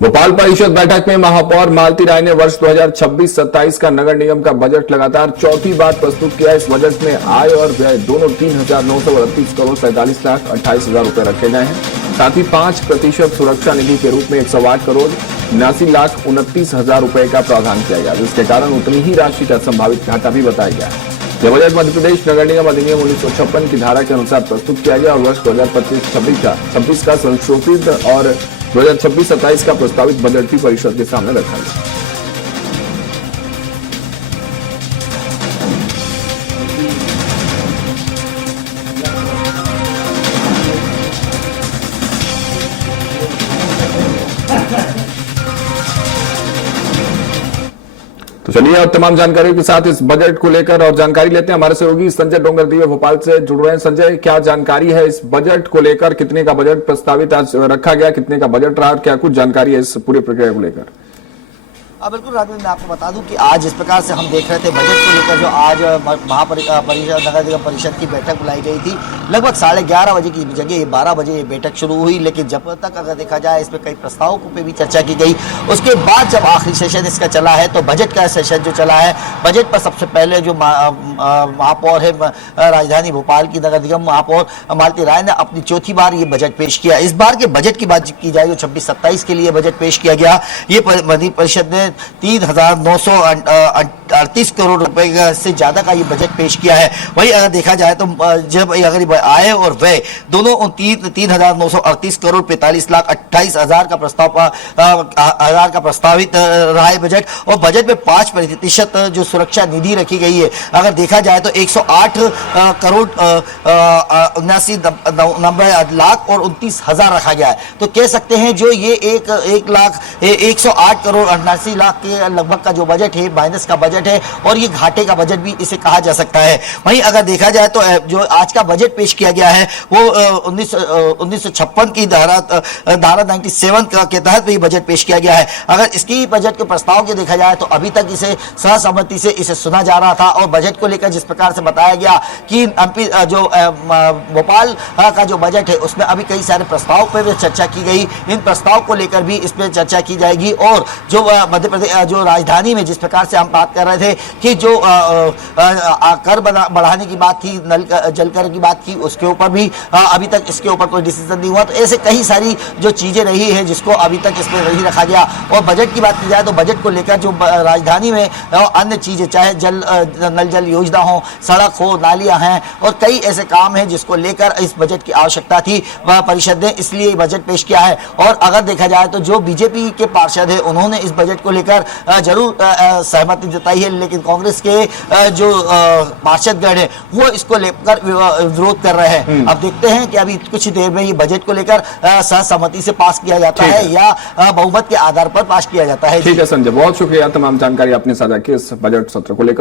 भोपाल परिषद बैठक में महापौर मालती राय ने वर्ष 2026-27 का नगर निगम का बजट लगातार चौथी बार प्रस्तुत किया। इस बजट में आय और व्यय दोनों 3,938 करोड़ 47,28,000 रुपए रखे गए हैं। साथ ही 5% सुरक्षा निधि के रूप में 108 करोड़ 79,29,000 रुपए का प्रावधान किया गया, जिसके कारण उतनी ही राशि का संभावित घाटा भी बताया गया है। यह बजट मध्य प्रदेश नगर निगम अधिनियम 1956 की धारा के अनुसार प्रस्तुत किया गया और वर्ष 2025-26 का संशोधित और 2026-27 का प्रस्तावित बजट भी परिषद के सामने रखा गया। तो चलिए और तमाम जानकारियों के साथ इस बजट को लेकर और जानकारी लेते हैं। हमारे सहयोगी संजय डोंगरदिवे भोपाल से जुड़ रहे हैं। संजय, क्या जानकारी है इस बजट को लेकर? कितने का बजट प्रस्तावित आज रखा गया, कितने का बजट रहा, क्या कुछ जानकारी है इस पूरी प्रक्रिया को लेकर? बिल्कुल राघवेंद्र, मैं आपको बता दूं कि आज इस प्रकार से हम देख रहे थे बजट को लेकर जो आज महापरिषद नगर निगम परिषद की बैठक बुलाई गई थी। लगभग 11:30 बजे की जगह 12 बजे ये बैठक शुरू हुई, लेकिन जब तक अगर देखा जाए इसमें कई प्रस्तावों पे भी चर्चा की गई। उसके बाद जब आखिरी सेशन इसका चला है तो बजट का सेशन जो चला है, बजट पर सबसे पहले जो महापौर है राजधानी भोपाल की नगर निगम महापौर मालती राय ने अपनी चौथी बार ये बजट पेश किया। इस बार के बजट की बात की जाए जो 26-27 के लिए बजट पेश किया गया, ये मंत्रि परिषद ने 3,938 करोड़ रुपए से ज्यादा का ये बजट पेश किया है। वहीं अगर देखा जाए तो जब अगर आय और व्यय दोनों 3,938 करोड़ 45,28,000 का प्रस्तावित रहा है बजट। और बजट में 5% जो सुरक्षा निधि रखी गई है, अगर देखा जाए तो 108 करोड़ 79,29,000 रखा गया है। तो कह सकते हैं जो ये 108 करोड़ 89 लाख के लगभग का जो बजट है माइनस का बजट है और ये घाटे का बजट भी इसे कहा जा सकता है। वहीं अगर देखा जाए तो जो आज का बजट पेश किया गया है वो 1956 की धारा 97 के तहत भी बजट पेश किया गया है। अगर इसकी बजट के प्रस्ताव के देखा जाए तो अभी तक इसे सहसम्मति से इसे सुना जा रहा था और बजट को लेकर जिस प्रकार से बताया गया कि जो भोपाल का जो बजट है उसमें अभी कई सारे प्रस्ताव पर चर्चा की गई। इन प्रस्ताव को लेकर भी इस पर चर्चा की जाएगी और जो मध्य प्रदेश जो राजधानी में जिस प्रकार से हम बात कर रहे थे कि जो कर बढ़ाने की बात थी, नल जल कर की बात की, उसके ऊपर भी अभी तक इसके ऊपर कोई डिसीजन नहीं हुआ। तो ऐसे कई सारी जो चीजें रही है जिसको अभी तक इसमें नहीं रखा गया। और बजट की बात की जाए तो बजट को लेकर जो राजधानी में अन्य चीजें चाहे नल जल योजना हो, सड़क हो, नालियां हैं और कई ऐसे काम हैं जिसको लेकर इस बजट की आवश्यकता थी, वह परिषद ने इसलिए बजट पेश किया है। और अगर देखा जाए तो जो बीजेपी के पार्षद है उन्होंने इस बजट को लेकर जरूर सहमति जताई है, लेकिन कांग्रेस के जो पार्षदगण है वो इसको लेकर विरोध कर रहे हैं। अब देखते हैं कि अभी कुछ देर में ये बजट को लेकर सहसम्मति से पास किया जाता है या बहुमत के आधार पर पास किया जाता है। ठीक है संजय, बहुत शुक्रिया तमाम जानकारी आपने साझा की इस बजट सत्र को लेकर।